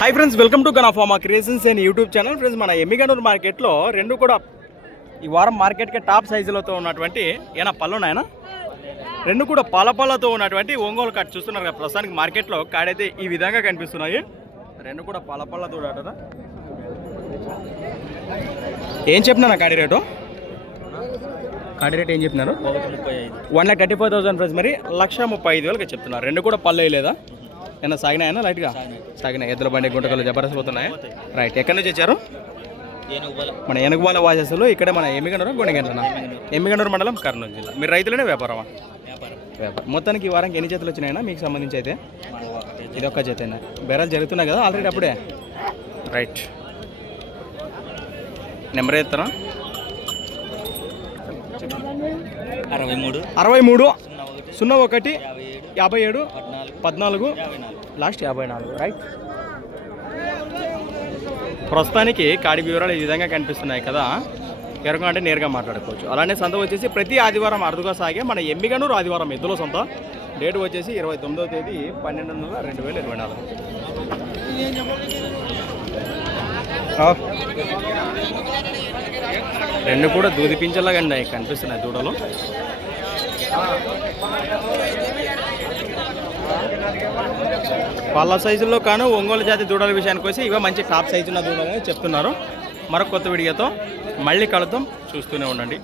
Hi friends welcome to గనాఫామా creations and YouTube channel friends మన ఎమ్మిగనూరు మార్కెట్లో రెండు కూడా ఈ వారం మార్కెట్కి టాప్ సైజులతో ఉన్నటువంటి ఏనా పళ్ళున్నాయన? రెండు కూడా పాల పళ్ళతో ఉన్నటువంటి ఒంగోలు కాట్ చూస్తున్నారు కదా ప్రస్తుతానికి మార్కెట్లో కాడైతే ఈ విధంగా కనిపిస్తున్నాయి. రెండు కూడా పాల పళ్ళతో ఏం చెప్పినా కాడి రేటు? కాడి రేట్ ఏం ఐదు. One lakh thirty five thousand price మరి లక్ష ముప్పై ఐదు వేలకి చెప్తున్నారు. రెండు కూడా పళ్ళు వేయలేదా? ఏమన్నా సాగినాయనా లైట్గా? సాగినాయి. ఎద్దుల బండి గుంటకలు జబర్దస్త్ పోతున్నాయి? రైట్. ఎక్కడి నుంచి వచ్చారు? మన ఎనుగుబాల వాసస్సులు ఇక్కడ మన ఎమ్మిగనూరు గుండెగంటనా ఎమ్మిగనూరు మండలం కర్నూలు జిల్లా. మీరు రైతులనే వ్యాపారమా? వ్యాపారం. వ్యాపారం. మొత్తానికి ఈ వారానికి ఎన్ని చేతులు వచ్చినాయన్నా మీకు సంబంధించి అయితే? ఇది ఒక్క చేతేనా బేరాలు జరుగుతున్నాయి కదా ఆల్రెడీ అప్పుడే. రైట్. నెంబర్ ఎత్తారా అరవై మూడు. సున్నా ఒకటి యాభై ఏడు పద్నాలుగు. లాస్ట్ యాభై నాలుగు రైట్. ప్రస్తుతానికి కాడి వివరాలు ఈ విధంగా కనిపిస్తున్నాయి కదా. ఎరగ అంటే నేరుగా మాట్లాడుకోవచ్చు. అలానే సంత వచ్చేసి ప్రతి ఆదివారం అరుదుగా సాగే మన ఎమ్మిగనూరు ఆదివారం ఎద్దుల సొంత. డేట్ వచ్చేసి ఇరవై తొమ్మిదవ తేదీ పన్నెండు వందల రెండు వేల ఇరవై నాలుగు. ఆ. రెండు కూడా దూది పింఛలాగా అండి కనిపిస్తున్నాయి దూడలు. పళ్ళ సైజుల్లో కాను ఒంగోలు జాతి దూడల విషయానికి వచ్చి ఇవే మంచి టాప్ సైజు ఉన్న దూడలని చెప్తున్నారు. మరొక కొత్త వీడియోతో మళ్ళీ కలుద్దాం. చూస్తూనే ఉండండి.